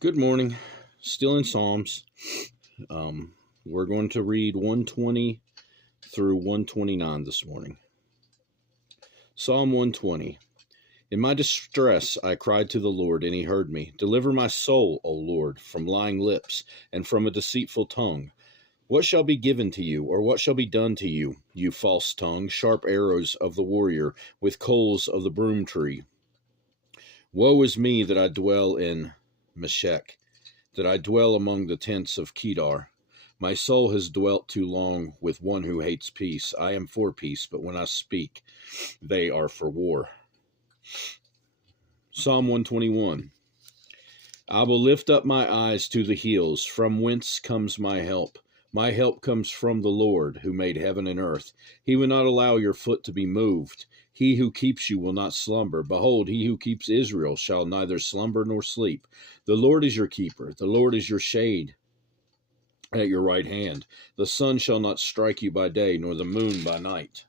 Good morning. Still in Psalms. We're going to read 120 through 129 this morning. Psalm 120. In my distress I cried to the Lord, and he heard me. Deliver my soul, O Lord, from lying lips and from a deceitful tongue. What shall be given to you, or what shall be done to you, you false tongue, sharp arrows of the warrior, with coals of the broom tree? Woe is me that I dwell in Meshech, that I dwell among the tents of Kedar. My soul has dwelt too long with one who hates peace. I am for peace, but when I speak, they are for war. Psalm 121. I will lift up my eyes to the hills. From whence comes my help? My help comes from the Lord, who made heaven and earth. He will not allow your foot to be moved. He who keeps you will not slumber. Behold, he who keeps Israel shall neither slumber nor sleep. The Lord is your keeper. The Lord is your shade at your right hand. The sun shall not strike you by day, nor the moon by night.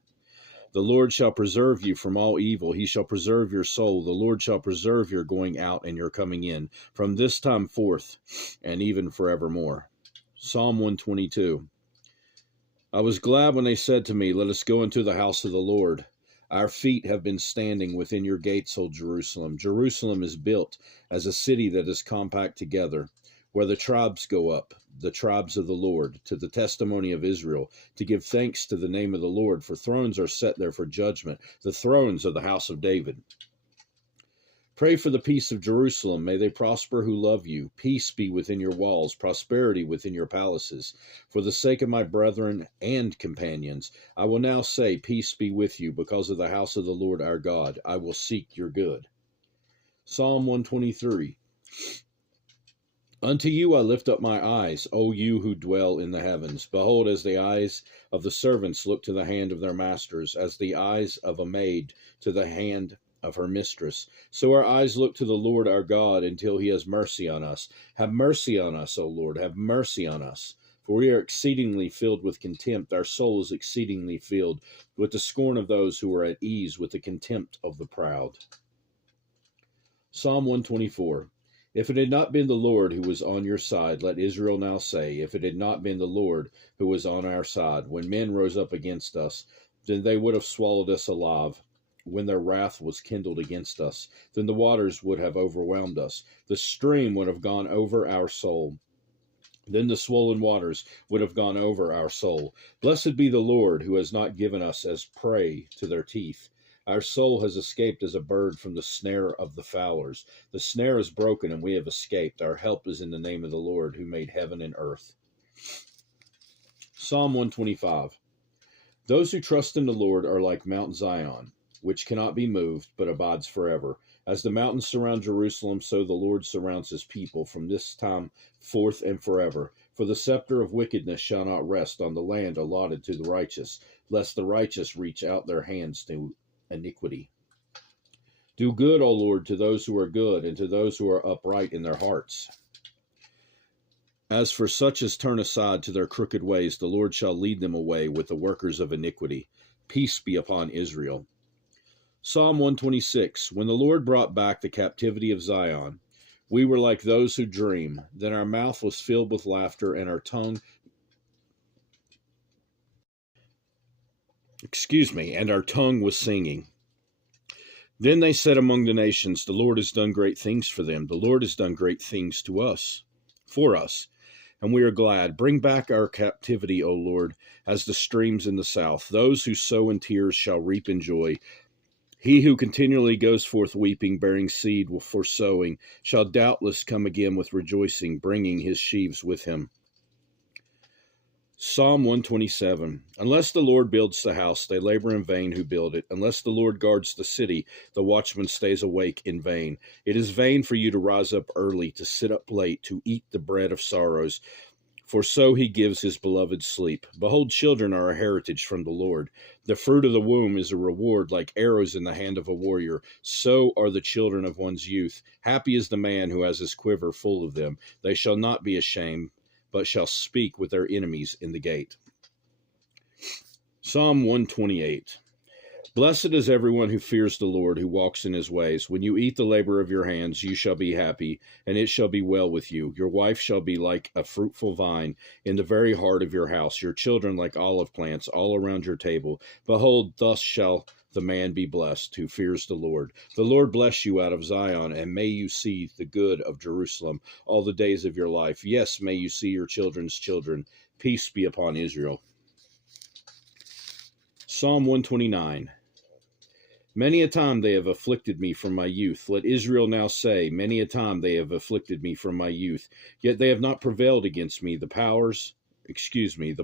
The Lord shall preserve you from all evil. He shall preserve your soul. The Lord shall preserve your going out and your coming in, from this time forth and even forevermore. Psalm 122. I was glad when they said to me, let us go into the house of the Lord. Our feet have been standing within your gates, O Jerusalem. Jerusalem is built as a city that is compact together, where the tribes go up, the tribes of the Lord, to the testimony of Israel, to give thanks to the name of the Lord, for thrones are set there for judgment, the thrones of the house of David. Pray for the peace of Jerusalem. May they prosper who love you. Peace be within your walls, prosperity within your palaces. For the sake of my brethren and companions, I will now say, peace be with you, because of the house of the Lord our God. I will seek your good. Psalm 123. Unto you I lift up my eyes, O you who dwell in the heavens. Behold, as the eyes of the servants look to the hand of their masters, as the eyes of a maid to the hand of her mistress, so our eyes look to the Lord our God until he has mercy on us. Have mercy on us, O Lord, have mercy on us. For we are exceedingly filled with contempt. Our soul is exceedingly filled with the scorn of those who are at ease, with the contempt of the proud. Psalm 124. If it had not been the Lord who was on your side, let Israel now say, if it had not been the Lord who was on our side, when men rose up against us, then they would have swallowed us alive. When their wrath was kindled against us, then the waters would have overwhelmed us. The stream would have gone over our soul. Then the swollen waters would have gone over our soul. Blessed be the Lord, who has not given us as prey to their teeth. Our soul has escaped as a bird from the snare of the fowlers. The snare is broken, and we have escaped. Our help is in the name of the Lord, who made heaven and earth. Psalm 125. Those who trust in the Lord are like Mount Zion, which cannot be moved, but abides forever. As the mountains surround Jerusalem, so the Lord surrounds his people from this time forth and forever. For the scepter of wickedness shall not rest on the land allotted to the righteous, lest the righteous reach out their hands to iniquity. Do good, O Lord, to those who are good, and to those who are upright in their hearts. As for such as turn aside to their crooked ways, the Lord shall lead them away with the workers of iniquity. Peace be upon Israel. Psalm 126. When the Lord brought back the captivity of Zion, we were like those who dream. Then our mouth was filled with laughter, and our tongue was singing. Then they said among the nations, the Lord has done great things for them. The Lord has done great things for us, and we are glad. Bring back our captivity, O Lord, as the streams in the south. Those who sow in tears shall reap in joy. He who continually goes forth weeping, bearing seed for sowing, shall doubtless come again with rejoicing, bringing his sheaves with him. Psalm 127. Unless the Lord builds the house, they labor in vain who build it. Unless the Lord guards the city, the watchman stays awake in vain. It is vain for you to rise up early, to sit up late, to eat the bread of sorrows, for so he gives his beloved sleep. Behold, children are a heritage from the Lord. The fruit of the womb is a reward, like arrows in the hand of a warrior. So are the children of one's youth. Happy is the man who has his quiver full of them. They shall not be ashamed, but shall speak with their enemies in the gate. Psalm 128. Blessed is everyone who fears the Lord, who walks in his ways. When you eat the labor of your hands, you shall be happy, and it shall be well with you. Your wife shall be like a fruitful vine in the very heart of your house, your children like olive plants all around your table. Behold, thus shall the man be blessed who fears the Lord. The Lord bless you out of Zion, and may you see the good of Jerusalem all the days of your life. Yes, may you see your children's children. Peace be upon Israel. Psalm 129. Many a time they have afflicted me from my youth. Let Israel now say, many a time they have afflicted me from my youth. Yet they have not prevailed against me. The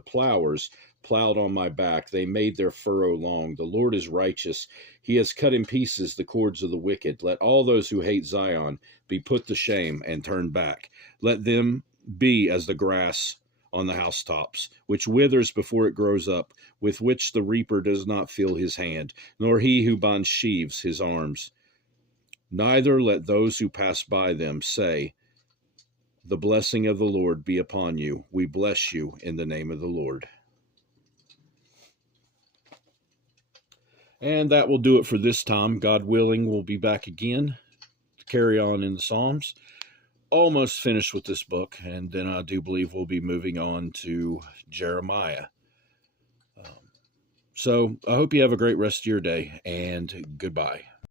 plowers plowed on my back. They made their furrow long. The Lord is righteous. He has cut in pieces the cords of the wicked. Let all those who hate Zion be put to shame and turn back. Let them be as the grass on the housetops, which withers before it grows up, with which the reaper does not feel his hand, nor he who binds sheaves his arms. Neither let those who pass by them say, the blessing of the Lord be upon you. We bless you in the name of the Lord. And that will do it for this time. God willing, we'll be back again to carry on in the Psalms. Almost finished with this book, and then I do believe we'll be moving on to Jeremiah. So I hope you have a great rest of your day, and goodbye.